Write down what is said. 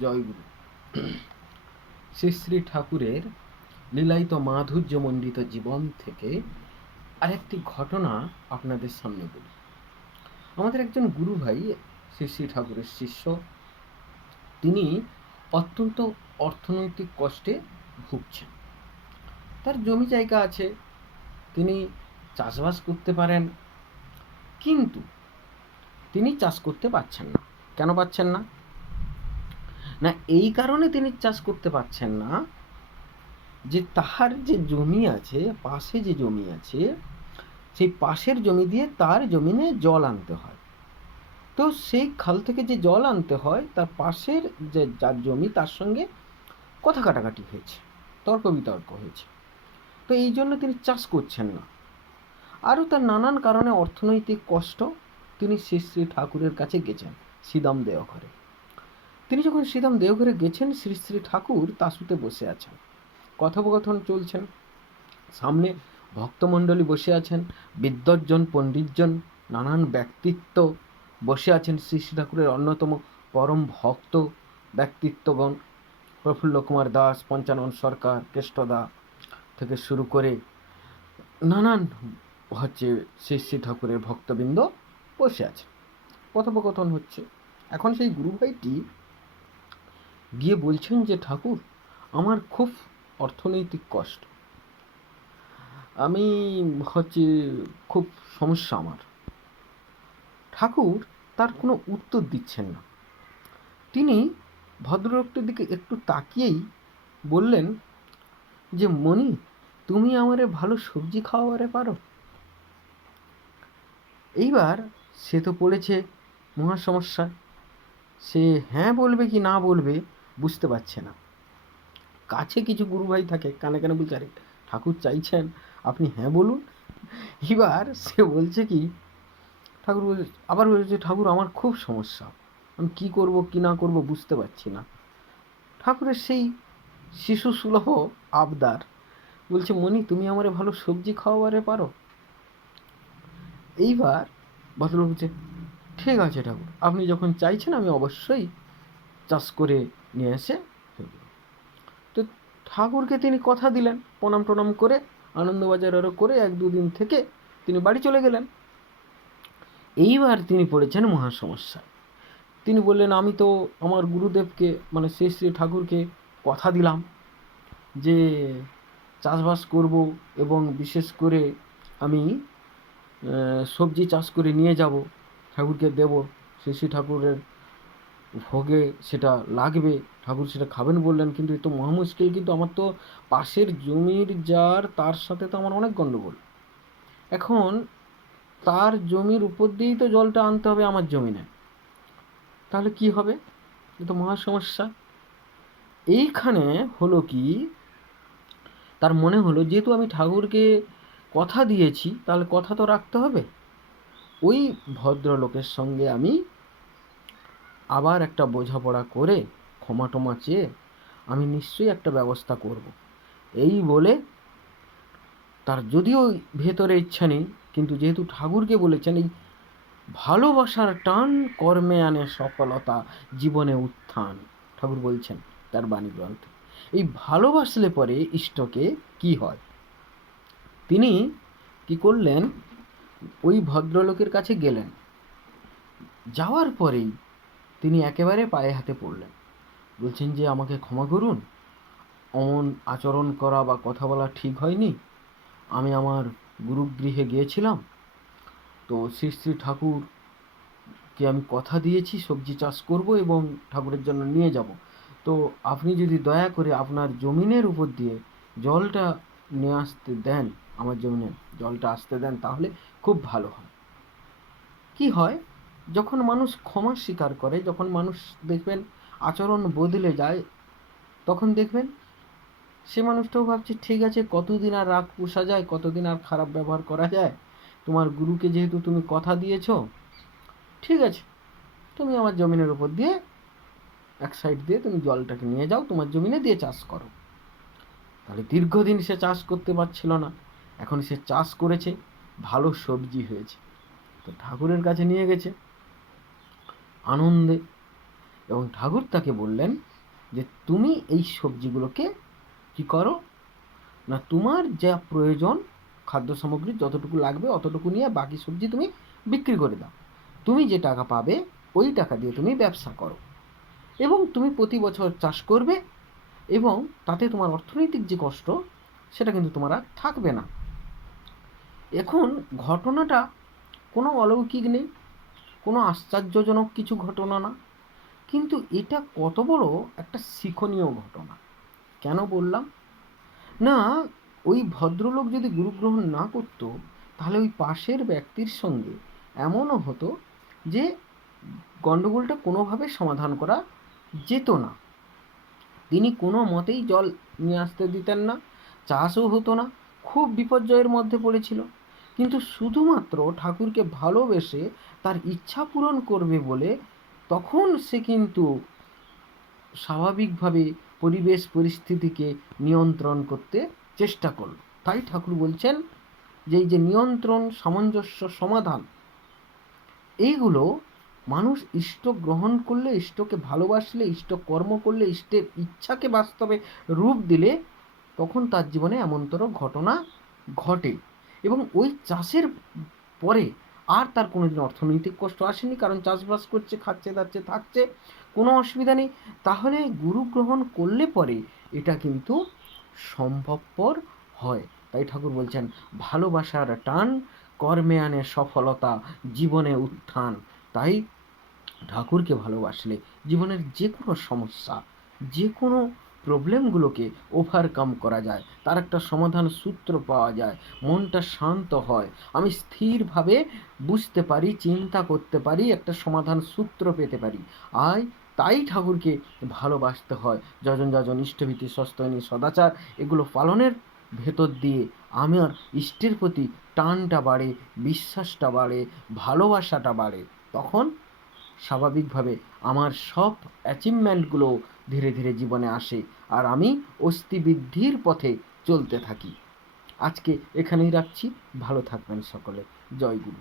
জয়গুরু। শ্রী শ্রী ঠাকুরের লীলায়িত মাধুর্যমণ্ডিত জীবন থেকে আরেকটি ঘটনা আপনাদের সামনে বলি। আমাদের একজন গুরু ভাই, শ্রী শ্রী ঠাকুরের শিষ্য, তিনি অত্যন্ত অর্থনৈতিক কষ্টে ভুগছেন। তার জমি জায়গা আছে, তিনি চাষবাস করতে পারেন, কিন্তু তিনি চাষ করতে পারছেন না। কেন পাচ্ছেন না? না, এই কারণে তিনি চাষ করতে পারছেন না যে তার যে জমি আছে, পাশে যে জমি আছে, সেই পাশের জমি দিয়ে তার জমিনে জল আনতে হয়। তো সেই খাল থেকে যে জল আনতে হয়, তার পাশের যে যার জমি তার সঙ্গে কথা কাটাকাটি হয়েছে, তর্ক বিতর্ক হয়েছে। তো এই জন্য তিনি চাষ করছেন না। আরও তার নানান কারণে অর্থনৈতিক কষ্ট। তিনি শ্রী শ্রী ঠাকুরের কাছে গেছেন শ্রীদাম দেওঘরে। তিনি যখন শ্রীদাম দেওঘরে গেছেন, শ্রী শ্রী ঠাকুর তাঁবুতে বসে আছেন, কথোপকথন চলছেন। সামনে ভক্তমণ্ডলী বসে আছেন, বিদ্বজ্জন, পণ্ডিতজন, নানান ব্যক্তিত্ব বসে আছেন। শ্রী শ্রী ঠাকুরের অন্যতম পরম ভক্ত ব্যক্তিত্বগণ, প্রফুল্ল কুমার দাস, পঞ্চানন সরকার, কেষ্টদা থেকে শুরু করে নানান শ্রী শ্রী ঠাকুরের ভক্তবৃন্দ বসে আছে, কথোপকথন হচ্ছে। এখন সেই গুরু ভাইটি গিয়ে বলছেন যে, ঠাকুর, আমার খুব অর্থনৈতিক কষ্ট, আমি খুব সমস্যা আমার। ঠাকুর তার কোনো উত্তর দিচ্ছেন না। তিনি ভদ্রলোকটির দিকে একটু তাকিয়েই বললেন যে, মণি, তুমি আমারে ভালো সবজি খাওয়াতে পারো? এইবার সে তো পড়েছে মহা সমস্যায়। সে হ্যাঁ বলবে কি না বলবে বুঝতে পারছে না। কাছে কিছু গুরুভাই থাকে, কানে কানে বলছে, আরে ঠাকুর চাইছেন আপনি হ্যাঁ বলুন। এবার সে বলছে কি, ঠাকুর আবার বলছে, ঠাকুর আমার খুব সমস্যা, আমি কি করব কি না করব বুঝতে পারছি না। ঠাকুরের সেই শিশু সুলভ আবদার, বলছে, মণি, তুমি আমারে ভালো সবজি খাওয়াতে পারো? এইবার ভদ্রলোক বলছে, ঠিক আছে ঠাকুর, আপনি যখন চাইছেন আমি অবশ্যই চাষ করে নিয়ে এসে ফেলব। তো ঠাকুরকে তিনি কথা দিলেন, প্রণাম টনাম করে আনন্দবাজার আরও করে 1-2 দিন থেকে তিনি বাড়ি চলে গেলেন। এইবার তিনি পড়েছেন মহা সমস্যায়। তিনি বললেন, আমি তো আমার গুরুদেবকে মানে শ্রী শ্রী ঠাকুরকে কথা দিলাম যে চাষবাস করব এবং বিশেষ করে আমি সবজি চাষ করে নিয়ে যাব, ঠাকুরকে দেব, শ্রী শ্রী ঠাকুরের ভোগে সেটা লাগবে, ঠাকুর সেটা খাবেন বললেন। কিন্তু এ তো মহা মুশকিল, কিন্তু আমার তো পাশের জমির যার, তার সাথে তো আমার অনেক গণ্ডগোল। এখন তার জমির উপর দিয়েই তো জলটা আনতে হবে আমার জমিনে, তাহলে কি হবে? এ তো মহা সমস্যা। এইখানে হলো কি, তার মনে হলো যেহেতু আমি ঠাকুরকে কথা দিয়েছি, তাহলে কথা তো রাখতে হবে। ওই ভদ্রলোকের সঙ্গে আমি আবার একটা বোঝাপড়া করে ক্ষমা টমা চেয়ে আমি নিশ্চয়ই একটা ব্যবস্থা করব। এই বলে তার যদিও ভেতরে ইচ্ছা নেই, কিন্তু যেহেতু ঠাকুরকে বলেছেন, এই ভালোবাসার টান কর্মে আনে সফলতা, জীবনে উত্থান, ঠাকুর বলছেন তার বাণী গ্রন্থে। এই ভালোবাসলে পরে ইষ্টকে কি হয়, তিনি কি করলেন, ওই ভদ্রলোকের কাছে গেলেন। যাওয়ার পরেই তিনি একেবারে পায়ে হাতে পড়লেন, বলছেন যে, আমাকে ক্ষমা করুন, অমন আচরণ করা বা কথা বলা ঠিক হয়নি। আমি আমার গুরুগৃহে গিয়েছিলাম, তো শ্রী শ্রী ঠাকুরকে আমি কথা দিয়েছি সবজি চাষ করব এবং ঠাকুরের জন্য নিয়ে যাব। তো আপনি যদি দয়া করে আপনার জমিনের উপর দিয়ে জলটা নিয়ে আসতে দেন, আমার জমিনে জলটা আসতে দেন, তাহলে খুব ভালো হয়। কি হয়, যখন মানুষ ক্ষমা স্বীকার করে, যখন মানুষ দেখবেন আচরণ বদলে যায়, তখন দেখবেন সে মানুষটাও ভাবছে, ঠিক আছে, কতদিন আর রাগ পোষা যায়, কতদিন আর খারাপ ব্যবহার করা যায়। তোমার গুরুকে যেহেতু তুমি কথা দিয়েছো, ঠিক আছে, তুমি আমার জমিনের উপর দিয়ে এক সাইড দিয়ে তুমি জলটাকে নিয়ে যাও, তোমার জমিনে দিয়ে চাষ করো। তাহলে দীর্ঘদিন সে চাষ করতে পারছিল না, এখন সে চাষ করেছে, ভালো সবজি হয়েছে, তো ঠাকুরের কাছে নিয়ে গেছে আনন্দে। এবং ঠাকুর তাকে বললেন যে তুমি এই সবজিগুলোকে কি করো না, তোমার যা প্রয়োজন খাদ্য সামগ্রী যতটুকু লাগবে অতটুকু নিয়ে বাকি সবজি তুমি বিক্রি করে দাও। তুমি যে টাকা পাবে ওই টাকা দিয়ে তুমি ব্যবসা করো এবং তুমি প্রতি বছর চাষ করবে এবং তাতে তোমার অর্থনৈতিক যে কষ্ট সেটা কিন্তু তোমার আর থাকবে না। এখন ঘটনাটা কোনো অলৌকিক নেই, কোনো আশ্চর্যজনক কিছু ঘটনা না, কিন্তু এটা কত বড় একটা শিক্ষণীয় ঘটনা। কেন বললাম না, ওই ভদ্রলোক যদি গুরু গ্রহণ না করতো তাহলে ওই পাশের ব্যক্তির সঙ্গে এমনও হতো যে গণ্ডগোলটা কোনোভাবে সমাধান করা যেত না। তিনি কোনো মতেই জল নিয়ে আসতে দিতেন না, চাষও হতো না, খুব বিপর্যয়ের মধ্যে পড়েছিল। কিন্তু শুধুমাত্র ঠাকুরকে ভালোবেসে তার ইচ্ছা পূরণ করবে বলে তখন সে কিন্তু স্বাভাবিকভাবে পরিবেশ পরিস্থিতিকে নিয়ন্ত্রণ করতে চেষ্টা করল। তাই ঠাকুর বলছেন যে এই যে নিয়ন্ত্রণ, সামঞ্জস্য, সমাধান, এইগুলো মানুষ ইষ্ট গ্রহণ করলে, ইষ্টকে ভালোবাসলে, ইষ্ট কর্ম করলে, ইষ্টের ইচ্ছাকে বাস্তবে রূপ দিলে তখন তার জীবনে এমনতর ঘটনা ঘটে। এবং ওই চাষের পরে আর তার কোনোদিন অর্থনৈতিক কষ্ট আসেনি, কারণ চাষবাস করছে, খাচ্ছে, দাচ্ছে, থাকছে, কোনো অসুবিধা নেই। তাহলে গুরু গ্রহণ করলে পরে এটা কিন্তু সম্ভবপর হয়। তাই ঠাকুর বলছেন ভালোবাসার টান কর্মে আনে সফলতা, জীবনে উত্থান। তাই ঠাকুরকে ভালোবাসলে জীবনের যে কোনো সমস্যা, যে কোনো প্রবলেমগুলোকে ওভারকাম করা যায়, তার একটা সমাধান সূত্র পাওয়া যায়, মনটা শান্ত হয়, আমি স্থিরভাবে বুঝতে পারি, চিন্তা করতে পারি, একটা সমাধান সূত্র পেতে পারি। তাই ঠাকুরকে ভালোবাসতে হয়। যজন যজন ইষ্টভীতি সস্তয়নী সদাচার এগুলো পালনের ভেতর দিয়ে আমার ইষ্টের প্রতি টানটা বাড়ে, বিশ্বাসটা বাড়ে, ভালোবাসাটা বাড়ে। তখন স্বাভাবিকভাবে আমার সব অ্যাচিভমেন্টগুলো ধীরে ধীরে জীবনে আসে আর আমি অস্তিবৃদ্ধির পথে চলতে থাকি। আজকে এখানেই রাখছি। ভালো থাকবেন সকলে। জয় গুরু।